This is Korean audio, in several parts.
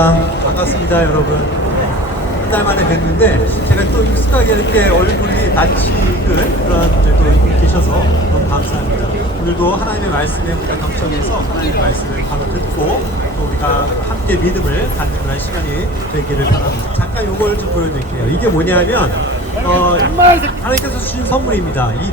반갑습니다, 여러분. 한 달 만에 뵀는데 제가 또 익숙하게 이렇게 얼굴이 낯익은 그런 분이 계셔서 너무 감사합니다. 오늘도 하나님의 말씀에 우리가 경청해서 하나님의 말씀을 바로 듣고 또 우리가 함께 믿음을 갖는 그런 시간이 되기를 바랍니다. 잠깐 이걸 좀 보여드릴게요. 이게 뭐냐면 하나님께서 주신 선물입니다. 이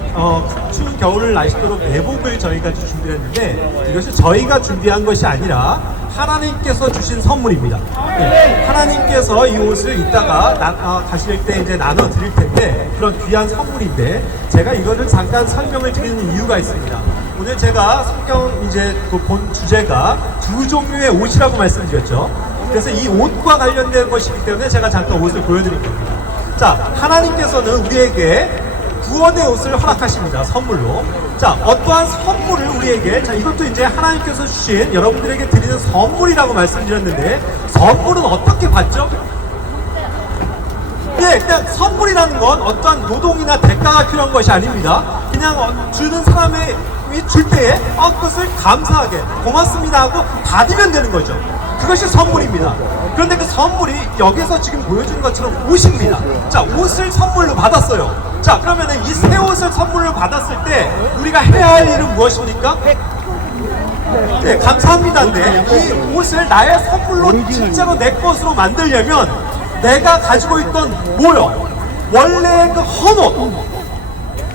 추운 겨울을 나시도록 내복을 저희가 준비했는데 이것이 저희가 준비한 것이 아니라 하나님께서 주신 선물입니다. 네, 하나님께서 이 옷을 이따가 가실 때 이제 나눠 드릴 텐데 그런 귀한 선물인데 제가 이것을 잠깐 설명을 드리는 이유가 있습니다. 오늘 제가 성경 이제 본 주제가 두 종류의 옷이라고 말씀드렸죠. 그래서 이 옷과 관련된 것이기 때문에 제가 잠깐 옷을 보여드린 겁니다. 자, 하나님께서는 우리에게 구원의 옷을 허락하십니다. 선물로. 자, 어떠한 선물을 우리에게, 자, 이것도 이제 하나님께서 주신 여러분들에게 드리는 선물이라고 말씀드렸는데 선물은 어떻게 받죠? 예, 그냥 선물이라는 건 어떠한 노동이나 대가가 필요한 것이 아닙니다. 그냥 주는 사람이 줄 때에 그것을 감사하게 고맙습니다 하고 받으면 되는 거죠. 그것이 선물입니다. 그런데 그 선물이 여기서 지금 보여주는 것처럼 옷입니다. 자, 옷을 선물로 받았어요. 자, 그러면은 이 새 옷을 선물로 받았을 때 우리가 해야 할 일은 무엇입니까? 네, 감사합니다인데 이 옷을 나의 선물로 진짜로 내 것으로 만들려면 내가 가지고 있던 뭐요? 원래 그 헌옷,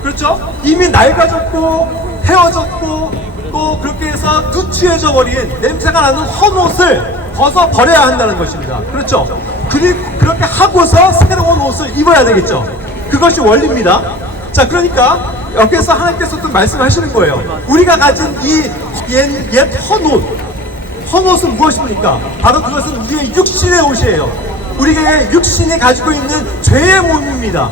그렇죠? 이미 낡아졌고 헤어졌고 또 그렇게 해서 누추해져 버린 냄새가 나는 헌옷을 벗어 버려야 한다는 것입니다. 그렇죠? 그리고 그렇게 하고서 새로운 옷을 입어야 되겠죠. 그것이 원리입니다. 자, 그러니까 여기서 하나님께서 또 말씀하시는 거예요. 우리가 가진 이 옛 헌옷은 무엇입니까? 바로 그것은 우리의 육신의 옷이에요. 우리의 육신이 가지고 있는 죄의 몸입니다.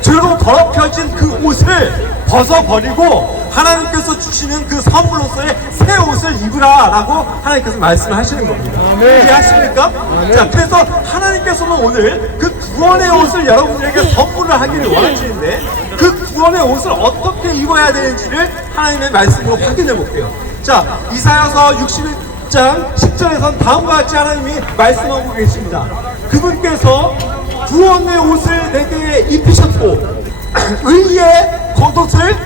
죄로 더럽혀진 그 옷을 벗어버리고 하나님께서 주시는 그 선물로서의 새 옷을 입으라 라고 하나님께서 말씀하시는 겁니다. 이해하십니까? 자, 그래서 하나님께서는 오늘 그 구원의 옷을 여러분들에게 선물을 하기를 원하시는데 그 구원의 옷을 어떻게 입어야 되는지를 하나님의 말씀으로 확인해 볼게요. 자, 이사야서 61장 10절에선 다음과 같이 하나님이 말씀하고 계십니다. 그분께서 구원의 옷을 내게 입히셨고 의의 겉옷을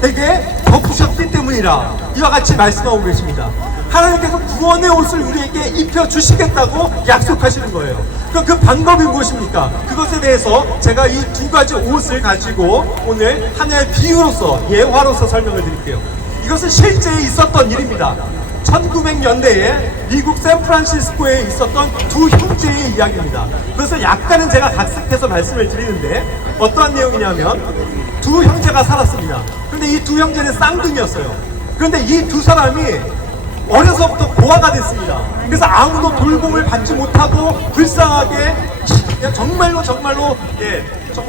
내게 덮으셨기 때문이라. 이와 같이 말씀하고 계십니다. 하나님께서 구원의 옷을 우리에게 입혀주시겠다고 약속하시는 거예요. 그 방법이 무엇입니까? 그것에 대해서 제가 이 두 가지 옷을 가지고 오늘 하나의 비유로서 예화로서 설명을 드릴게요. 이것은 실제 있었던 일입니다. 1900년대에 미국 샌프란시스코에 있었던 두 형제의 이야기입니다. 그것을 약간은 제가 각색해서 말씀을 드리는데 어떠한 내용이냐면 두 형제가 살았습니다. 그런데 이 두 형제는 쌍둥이였어요. 그런데 이 두 사람이 어려서부터 고아가 됐습니다. 그래서 아무도 돌봄을 받지 못하고 불쌍하게 정말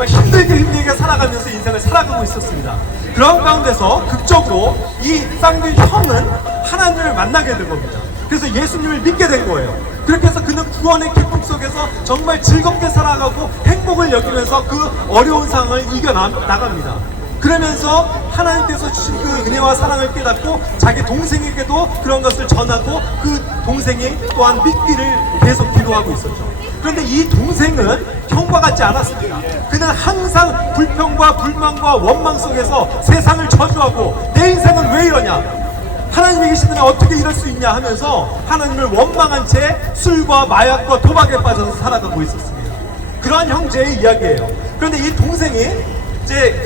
힘들게 살아가면서 인생을 살아가고 있었습니다. 그런 가운데서 극적으로 이 쌍둥이 형은 하나님을 만나게 된 겁니다. 그래서 예수님을 믿게 된 거예요. 그렇게 해서 그는 구원의 기쁨 속에서 정말 즐겁게 살아가고 행복을 여기면서 그 어려운 상황을 이겨나갑니다. 그러면서 하나님께서 주신 그 은혜와 사랑을 깨닫고 자기 동생에게도 그런 것을 전하고 그 동생이 또한 믿기를 계속 기도하고 있었죠. 그런데 이 동생은 형과 같지 않았습니다. 그는 항상 불평과 불만과 원망 속에서 세상을 저주하고 내 인생은 왜 이러냐, 하나님이 계시더니 어떻게 이럴 수 있냐 하면서 하나님을 원망한 채 술과 마약과 도박에 빠져서 살아가고 있었습니다. 그러한 형제의 이야기예요. 그런데 이 동생이 이제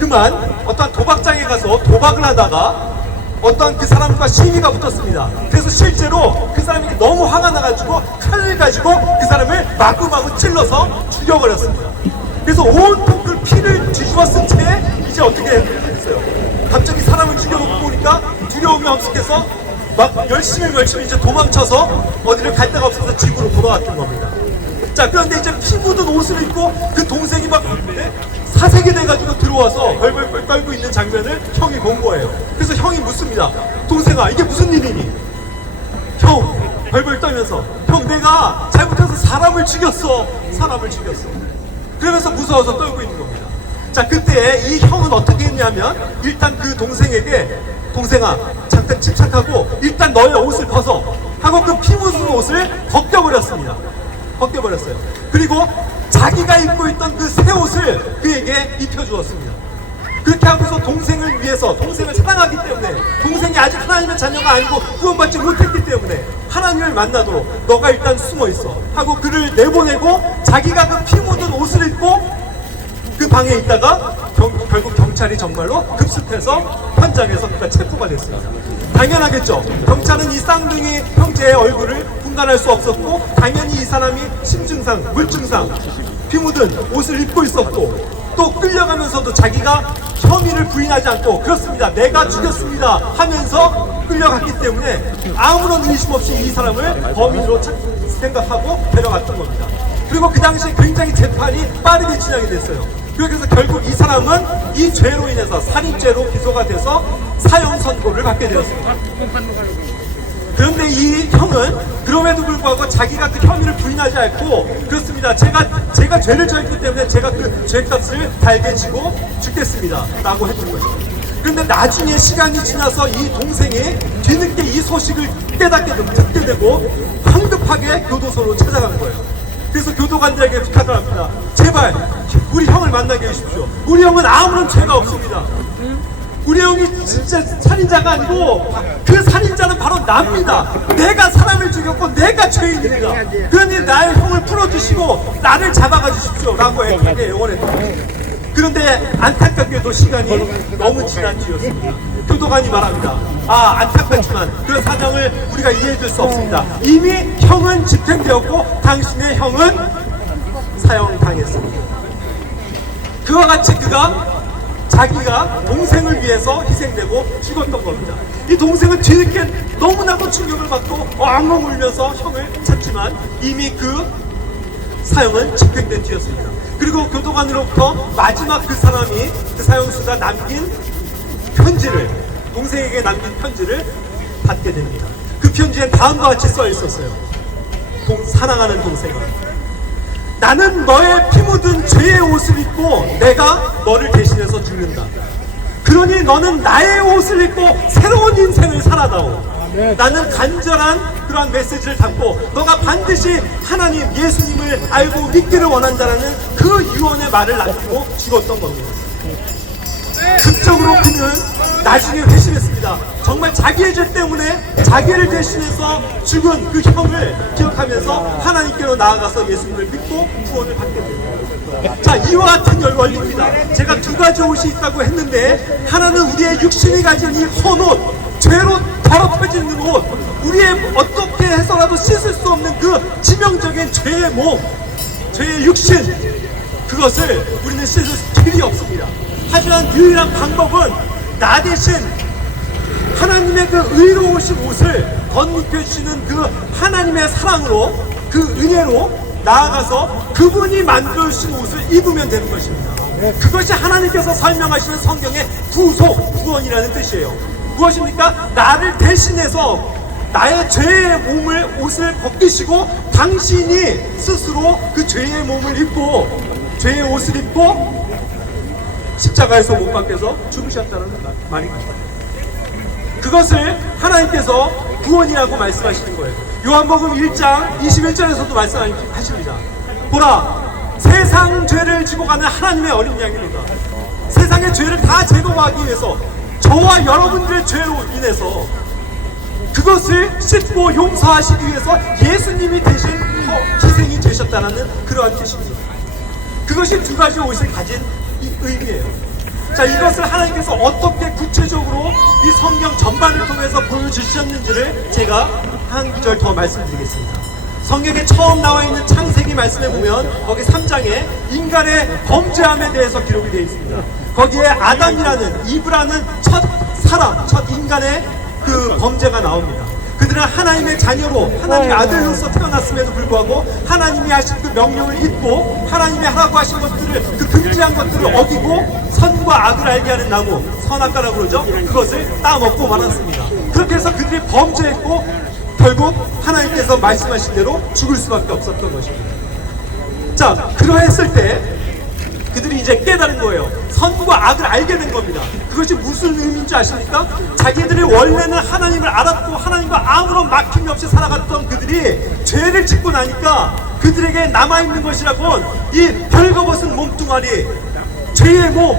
그만 어떤 도박장에 가서 도박을 하다가 어떤 그 사람과 시비가 붙었습니다. 그래서 실제로 그 사람이 너무 화가 나가지고 칼을 가지고 그 사람을 마구마구 찔러서 죽여버렸습니다. 그래서 온통 그 피를 뒤집어 쓴 채 이제 어떻게 했어요? 갑자기 사람을 죽여놓고 보니까 두려움이 엄습해서 막 열심히 이제 도망쳐서 어디를 갈 데가 없어서 집으로 돌아왔던 겁니다. 자, 그런데 이제 피 묻은 옷을 입고 그 동생이 막 사색이 돼가지고 들어와서 벌벌 떨고 있는 장면을 형이 본 거예요. 그래서 형이 묻습니다. 동생아, 이게 무슨 일이니? 형, 벌벌 떨면서, 형, 내가 잘못해서 사람을 죽였어. 그러면서 무서워서 떨고 있는 겁니다. 자, 그때 이 형은 어떻게 했냐면 일단 그 동생에게, 동생아, 잠깐 침착하고 일단 너의 옷을 벗어. 하고 그 피 묻은 옷을 벗겨버렸습니다. 벗겨버렸어요. 그리고 자기가 입고 있던 그 새 옷을 그에게 입혀주었습니다. 그렇게 하고서 동생을 위해서, 동생을 사랑하기 때문에, 동생이 아직 하나님의 자녀가 아니고 구원받지 못했기 때문에 하나님을 만나도록 너가 일단 숨어 있어 하고 그를 내보내고, 자기가 그 피 묻은 옷을 입고 그 방에 있다가 결국 경찰이 정말로 급습해서 현장에서 그가 체포가 됐습니다. 당연하겠죠. 경찰은 이 쌍둥이 형제의 얼굴을 분간할 수 없었고, 당연히 이 사람이 심증상, 물증상 피 묻은 옷을 입고 있었고, 또 끌려가면서도 자기가 혐의를 부인하지 않고, 그렇습니다, 내가 죽였습니다 하면서 끌려갔기 때문에 아무런 의심 없이 이 사람을 범인으로 생각하고 데려갔던 겁니다. 그리고 그 당시 굉장히 재판이 빠르게 진행이 됐어요. 그래서 결국 이 사람은 이 죄로 인해서 살인죄로 기소가 돼서 사형 선고를 받게 되었습니다. 그런데 이 형은 그럼에도 불구하고 자기가 그 혐의를 부인하지 않고, 그렇습니다, 제가 죄를 졌기 때문에 제가 그 죄값을 달게 지고 죽겠습니다 라고 했던 거죠. 그런데 나중에 시간이 지나서 이 동생이 뒤늦게 이 소식을 듣게 되고 황급하게 교도소로 찾아간 거예요. 그래서 교도관들에게 부탁을 합니다. 제발 우리 형을 만나게 해주십시오. 우리 형은 아무런 죄가 없습니다. 우리 형이 진짜 살인자가 아니고 그 살인자는 바로 납니다. 내가 사람을 죽였고 내가 죄인입니다. 그러니 나의 형을 풀어주시고 나를 잡아가 주십시오 라고 애타게 애원했던 거예요. 그런데 안타깝게도 시간이 너무 지난 뒤였습니다. 교도관이 말합니다. 안타깝지만 그 사정을 우리가 이해해줄 수 없습니다. 이미 형은 집행되었고 당신의 형은 사형당했습니다. 그와 같이 그가 자기가 동생을 위해서 희생되고 죽었던 겁니다. 이 동생은 뒤늦게 너무나도 충격을 받고 엉엉 울면서 형을 찾지만 이미 그 사형은 집행된 뒤였습니다. 그리고 교도관으로부터 마지막 그 사람이, 그 사형수가 남긴 편지를, 동생에게 남긴 편지를 받게 됩니다. 그 편지엔 다음과 같이 써 있었어요. 사랑하는 동생아, 나는 너의 피 묻은 죄의 옷을 입고 내가 너를 대신해서 죽는다. 그러니 너는 나의 옷을 입고 새로운 인생을 살아다오. 나는 간절한 그러한 메시지를 담고 너가 반드시 하나님 예수님을 알고 믿기를 원한다라는 그 유언의 말을 남기고 죽었던 겁니다. 극적으로 그는 나중에 회심했습니다. 정말 자기의 죄 때문에 자기를 대신해서 죽은 그 형을 기억하면서 하나님께로 나아가서 예수님을 믿고 구원을 받게 됩니다. 자, 이와 같은 원리입니다. 제가 두 가지 옷이 있다고 했는데, 하나는 우리의 육신이 가진 이 헌옷, 죄로 더럽혀지는 옷, 우리의 어떻게 해서라도 씻을 수 없는 그 치명적인 죄의 몸, 죄의 육신, 그것을 우리는 씻을 길이 없습니다. 하지만 유일한 방법은 나 대신 하나님의 그 의로우신 옷을 덧입혀주시는 그 하나님의 사랑으로, 그 은혜로 나아가서 그분이 만들어주신 옷을 입으면 되는 것입니다. 그것이 하나님께서 설명하시는 성경의 구속, 구원이라는 뜻이에요. 무엇입니까? 나를 대신해서 나의 죄의 몸을, 옷을 벗기시고 당신이 스스로 그 죄의 몸을 입고, 죄의 옷을 입고 십자가에서 못 박혀서 죽으셨다는 말입니다. 그것을 하나님께서 구원이라고 말씀하시는 거예요. 요한복음 1장 21절에서도 말씀하십니다. 보라, 세상 죄를 지고 가는 하나님의 어린 양이로다. 세상의 죄를 다 제거하기 위해서, 저와 여러분들의 죄로 인해서 그것을 씻고 용서하시기 위해서 예수님이 대신 희생이 되셨다는 그러한 뜻입니다. 그것이 두 가지 옷을 가진 의미예요. 자, 이것을 하나님께서 어떻게 구체적으로 이 성경 전반을 통해서 보여주셨는지를 제가 한 구절 더 말씀드리겠습니다. 성경에 처음 나와 있는 창세기 말씀에 보면 거기 3장에 인간의 범죄함에 대해서 기록이 되어 있습니다. 거기에 아담이라는, 이브라는 첫 사람, 첫 인간의 그 범죄가 나옵니다. 그들은 하나님의 자녀로, 하나님의 아들로서 태어났음에도 불구하고 하나님이 하신 그 명령을 잊고 하나님이 하라고 하신 것들을, 그 금지한 것들을 어기고 선과 악을 알게 하는 나무, 선악과라고 그러죠. 그것을 따먹고 말았습니다. 그렇게 해서 그들이 범죄했고 결국 하나님께서 말씀하신 대로 죽을 수밖에 없었던 것입니다. 자, 그러했을 때 그들이 이제 깨달은 거예요. 선과 악을 알게 된 겁니다. 그것이 무슨 의미인지 아십니까? 자기들이 원래는 하나님을 알았고 하나님과 아무런 막힘이 없이 살아갔던 그들이 죄를 짓고 나니까 그들에게 남아있는 것이라곤 이 벌거벗은 몸뚱아리, 죄의 몸,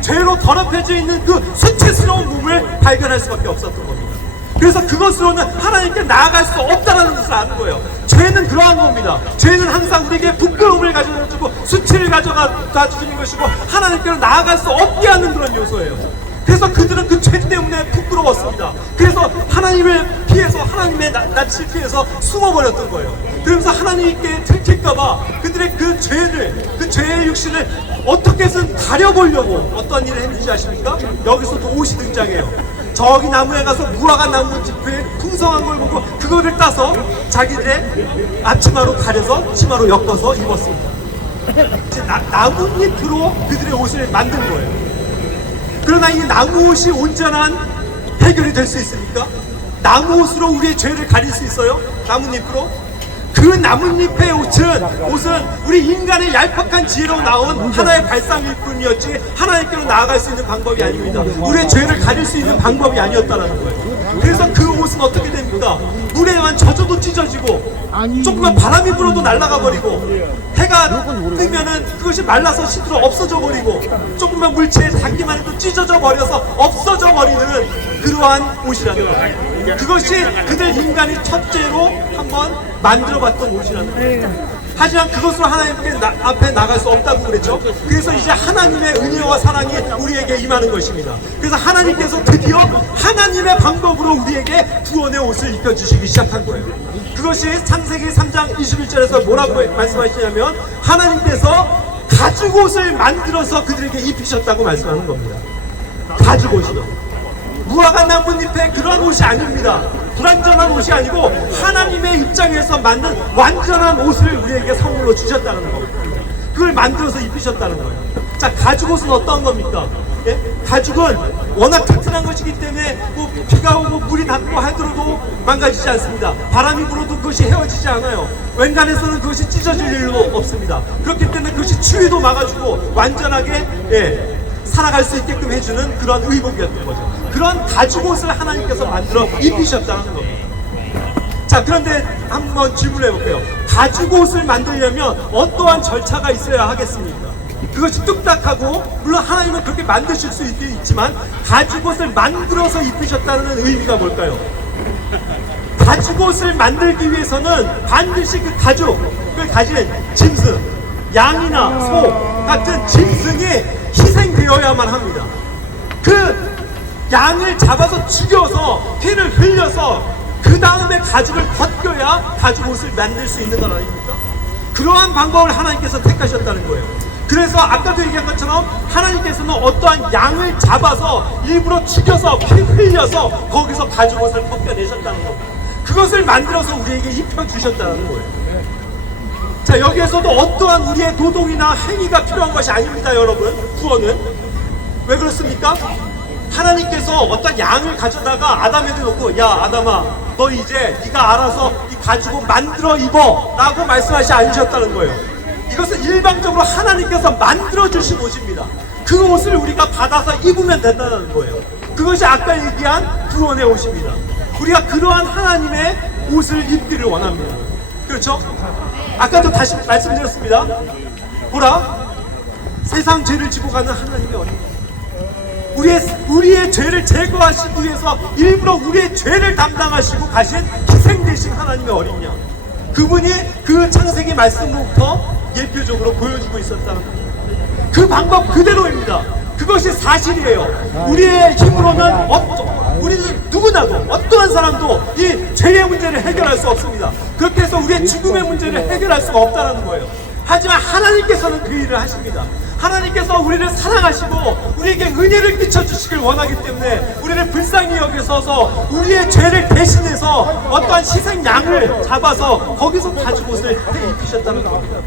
죄로 더럽혀져 있는 그 수치스러운 몸을 발견할 수밖에 없었던 겁니다. 그래서 그것으로는 하나님께 나아갈 수 없다는 것을 아는 거예요. 죄는 그러한 겁니다. 죄는 항상 우리에게 부끄러움을 가져다주고 수치를 가져다 주는 것이고 하나님께로 나아갈 수 없게 하는 그런 요소예요. 그래서 그들은 그 죄 때문에 부끄러웠습니다. 그래서 하나님을 피해서 하나님의 낯을 피해서 숨어버렸던 거예요. 그러면서 하나님께 들킬까봐 그들의 그 죄를, 그 죄의 육신을 어떻게 해서든 가려보려고 어떤 일을 했는지 아십니까? 여기서도 옷이 등장해요. 저기 나무에 가서 무화과 나무잎에 풍성한 걸 보고 그거를 따서 자기들의 앞치마로 가려서 치마로 엮어서 입었습니다. 나뭇잎으로 그들의 옷을 만든 거예요. 그러나 이 나무옷이 온전한 해결이 될 수 있습니까? 나무옷으로 우리의 죄를 가릴 수 있어요? 나뭇잎으로? 그 나뭇잎의 옷은 우리 인간의 얄팍한 지혜로 나온 하나의 발상일 뿐이었지 하나님께로 나아갈 수 있는 방법이 아닙니다. 우리의 죄를 가릴 수 있는 방법이 아니었다는 거예요. 그래서 그 옷은 어떻게 됩니까? 물에 의한 젖어도 찢어지고 조금만 바람이 불어도 날아가 버리고 해가 뜨면은 그것이 말라서 시들어 없어져 버리고 조금만 물체에 닿기만 해도 찢어져 버려서 없어져 버리는 그러한 옷이라는 거예요. 그것이 그들 인간이 첫째로 한번 만들어봤던 옷이라는 거예요. 하지만 그것으로 하나님께 앞에 나갈 수 없다고 그랬죠. 그래서 이제 하나님의 은혜와 사랑이 우리에게 임하는 것입니다. 그래서 하나님께서 드디어 하나님의 방법으로 우리에게 구원의 옷을 입혀주시기 시작한 거예요. 그것이 창세기 3장 21절에서 뭐라고 말씀하시냐면 하나님께서 가죽옷을 만들어서 그들에게 입히셨다고 말씀하는 겁니다. 가죽옷이요. 무화과 나뭇잎의 그런 옷이 아닙니다. 불완전한 옷이 아니고 하나님의 입장에서 만든 완전한 옷을 우리에게 선물로 주셨다는 겁니다. 그걸 만들어서 입히셨다는 거예요. 자, 가죽옷은 어떤 겁니까? 예? 가죽은 워낙 튼튼한 것이기 때문에 뭐 비가 오고 물이 닿고 하더라도 망가지지 않습니다. 바람이 불어도 그것이 헤어지지 않아요. 웬간에서는 그것이 찢어질 일도 없습니다. 그렇기 때문에 그것이 추위도 막아주고 완전하게 살아갈 수 있게끔 해주는 그런 의복이었던 거죠. 그런 가죽옷을 하나님께서 만들어 입히셨다는 겁니다. 자, 그런데 한번 질문을 해볼게요. 가죽옷을 만들려면 어떠한 절차가 있어야 하겠습니까? 그것이 뚝딱하고 물론 하나님은 그렇게 만드실 수 있지만 가죽옷을 만들어서 입히셨다는 의미가 뭘까요? 가죽옷을 만들기 위해서는 반드시 그 가죽을 가진 짐승, 양이나 소 같은 짐승이 희생되어야만 합니다. 그 양을 잡아서 죽여서 피를 흘려서 그 다음에 가죽을 벗겨야 가죽옷을 만들 수 있는 건 아닙니까? 그러한 방법을 하나님께서 택하셨다는 거예요. 그래서 아까도 얘기한 것처럼 하나님께서는 어떠한 양을 잡아서 일부러 죽여서 피 흘려서 거기서 가죽옷을 벗겨내셨다는 겁니다. 그것을 만들어서 우리에게 입혀주셨다는 거예요. 자, 여기에서도 어떠한 우리의 도동이나 행위가 필요한 것이 아닙니다, 여러분. 구원은 왜 그렇습니까? 하나님께서 어떤 양을 가져다가 아담에게 놓고 야 아담아 너 이제 네가 알아서 이 가죽옷 만들어 입어 라고 말씀하시지 않으셨다는 거예요. 이것은 일방적으로 하나님께서 만들어주신 옷입니다. 그 옷을 우리가 받아서 입으면 된다는 거예요. 그것이 아까 얘기한 구원의 옷입니다. 우리가 그러한 하나님의 옷을 입기를 원합니다. 그렇죠? 아까도 다시 말씀드렸습니다. 보라, 세상 죄를 지고 가는 하나님의 어린 우리의 죄를 제거하시기 위해서 일부러 우리의 죄를 담당하시고 가신 희생되신 하나님의 어린 양, 그분이 그 창세기 말씀으로부터 예표적으로 보여주고 있었다는 겁니다. 그 방법 그대로입니다. 그것이 사실이에요. 우리의 힘으로는 우리는 누구나도 어떠한 사람도 이 죄의 문제를 해결할 수 없습니다. 그렇게 해서 우리의 죽음의 문제를 해결할 수가 없다는 거예요. 하지만 하나님께서는 그 일을 하십니다. 하나님께서 우리를 사랑하시고 우리에게 은혜를 끼쳐주시길 원하기 때문에 우리를 불쌍히 여기서서 우리의 죄를 대신해서 어떠한 희생양을 잡아서 거기서 가죽옷을 입히셨다는 겁니다.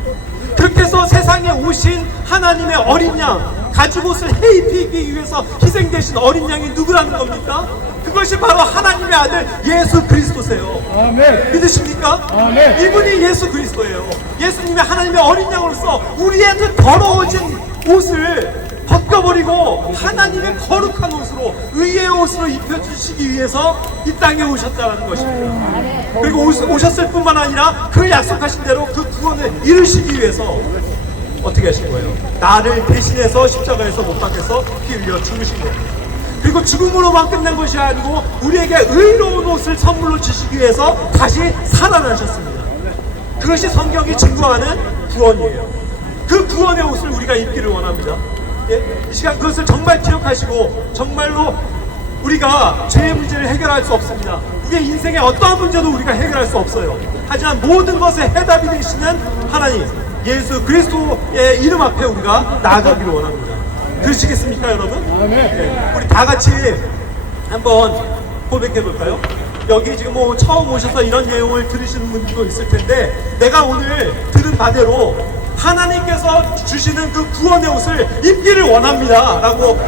그렇게 해서 세상에 오신 하나님의 어린 양, 가죽옷을 해입히기 위해서 희생되신 어린 양이 누구라는 겁니까? 그것이 바로 하나님의 아들 예수 그리스도세요. 아멘. 믿으십니까? 아멘. 이분이 예수 그리스도예요. 예수님의 하나님의 어린 양으로서 우리의 그 더러워진 옷을 벗겨버리고 하나님의 거룩한 옷으로, 의의 옷으로 입혀주시기 위해서 이 땅에 오셨다는 것입니다. 그리고 오셨을 뿐만 아니라 그 약속하신 대로 그 구원을 이루시기 위해서 어떻게 하신 거예요? 나를 대신해서 십자가에서 못 박혀서 피 흘려 죽으신 거예요. 그리고 죽음으로만 끝난 것이 아니고 우리에게 의로운 옷을 선물로 주시기 위해서 다시 살아나셨습니다. 그것이 성경이 증거하는 구원이에요. 그 구원의 옷을 우리가 입기를 원합니다. 예? 이 시간 그것을 정말 기억하시고, 정말로 우리가 죄의 문제를 해결할 수 없습니다. 우리의 인생의 어떠한 문제도 우리가 해결할 수 없어요. 하지만 모든 것의 해답이 되시는 하나님, 예수 그리스도의 이름 앞에 우리가 나아가기를 원합니다. 그러시겠습니까, 여러분? 네. 우리 다 같이 한번 고백해 볼까요? 여기 지금 뭐 처음 오셔서 이런 내용을 들으시는 분들도 있을 텐데, 내가 오늘 들은 바대로 하나님께서 주시는 그 구원의 옷을 입기를 원합니다 라고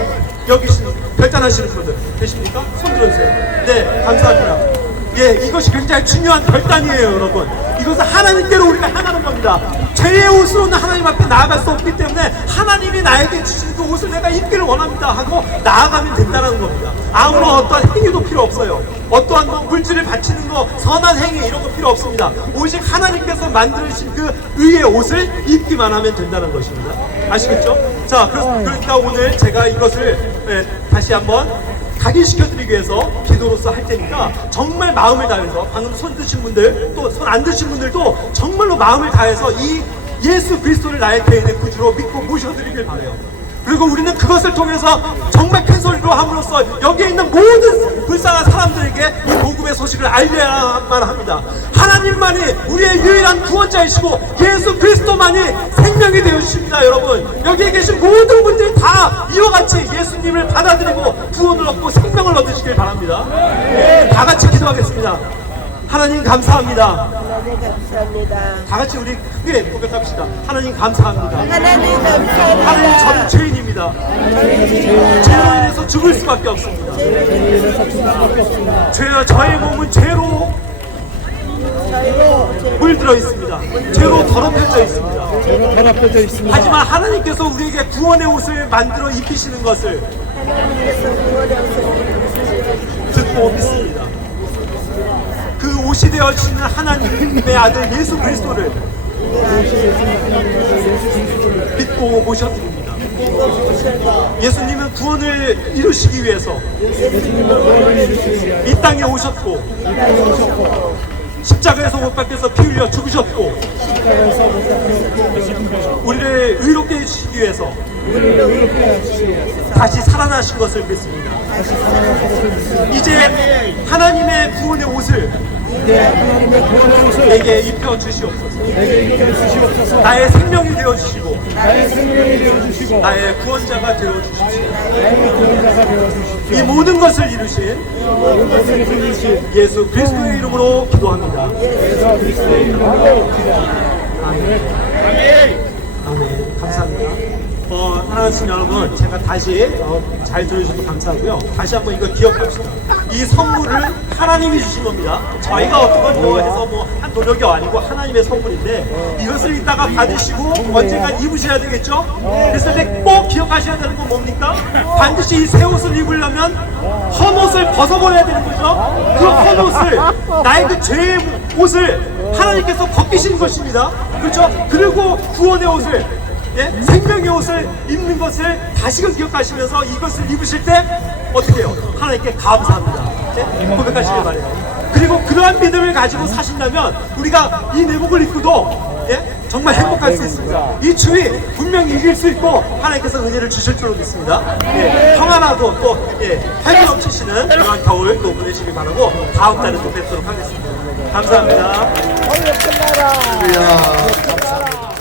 여기시는, 결단하시는 분들 계십니까? 손 들어주세요. 네, 감사합니다. 예, 이것이 굉장히 중요한 결단이에요, 여러분. 이것은 하나님께로 우리가 향하는 겁니다. 죄의 옷으로는 하나님 앞에 나아갈 수 없기 때문에 하나님이 나에게 주신 그 옷을 내가 입기를 원합니다 하고 나아가면 된다는 겁니다. 아무런 어떠한 행위도 필요 없어요. 어떠한 뭐 물질을 바치는 거, 선한 행위 이런 거 필요 없습니다. 오직 하나님께서 만드신 그 의의 옷을 입기만 하면 된다는 것입니다. 아시겠죠? 자, 그러니까 오늘 제가 이것을 다시 한번 각인시켜드리기 위해서 기도로서 할 테니까 정말 마음을 다해서, 방금 손 드신 분들 또 손 안 드신 분들도 정말로 마음을 다해서 이 예수 그리스도를 나의 개인의 구주로 믿고 모셔드리길 바라요. 그리고 우리는 그것을 통해서 정말 큰 소리로 함으로써 여기에 있는 모든 불쌍한 사람들에게 이 복음의 소식을 알려야만 합니다. 하나님만이 우리의 유일한 구원자이시고 예수 그리스도만이 생명이 되어주십니다. 여러분, 여기에 계신 모든 분들이 다 이와 같이 예수님을 받아들이고 구원을 얻고 생명을 얻으시길 바랍니다. 다 같이 기도하겠습니다. 하나님 감사합니다. 하나님 감사합니다. 다 같이 우리 크게 고백합시다. 하나님 감사합니다. 하나님 감사합니다. 하나님, 저는 죄인입니다. 죄로 인해서 죽을 수밖에 없습니다. 저의 몸은 죄로 물들어 있습니다. 죄로 더럽혀져 있습니다. 하지만 하나님께서 우리에게 구원의 옷을 만들어 입히시는 것을 듣고 믿습니다. 그 옷이 되어주시는 하나님의 아들 예수 그리스도를 믿고 모셔드립니다. 예수님은 구원을 이루시기 위해서 이 땅에 오셨고, 십자가에서 못 박혀서 피 흘려 죽으셨고, 우리를 의롭게 해주시기 위해서 다시 살아나신 것을 믿습니다. 이제 하나님의 구원의 옷을 내게 입혀 주시옵소서. 나의 생명이 되어 주시고 나의 구원자가 되어 주십시오. 이 모든 것을 이루신 예수 그리스도의 이름으로 기도합니다. 아멘. 감사합니다. 사랑하는 여러분, 제가 다시 잘 들어주셔서 감사하고요. 다시 한번 이거 기억합시다. 이 선물을 하나님이 주신 겁니다. 저희가 어떤 걸 뭐 해서 뭐 한 노력이 아니고 하나님의 선물인데, 이것을 이따가 받으시고 언젠간 입으셔야 되겠죠? 그래서 꼭 기억하셔야 되는 건 뭡니까? 반드시 이 새 옷을 입으려면 헌옷을 벗어버려야 되는 거죠? 그 헌옷을, 나의 그 죄의 옷을 하나님께서 벗기시는 것입니다. 그렇죠? 그리고 구원의 옷을, 생명의 옷을 입는 것을 다시금 기억하시면서 이것을 입으실 때 어떻게 해요? 하나님께 감사합니다. 고백하시길 바래요. 그리고 그러한 믿음을 가지고 사신다면 우리가 이 내복을 입고도 정말 행복할 수 있습니다. 이 추위 분명히 이길 수 있고 하나님께서 은혜를 주실 줄로 믿습니다. 평안하고 또 활기 넘치시는 그런 겨울 또 보내시길 바라고 다음 달에 또 뵙도록 하겠습니다. 감사합니다. 오늘 끝나라.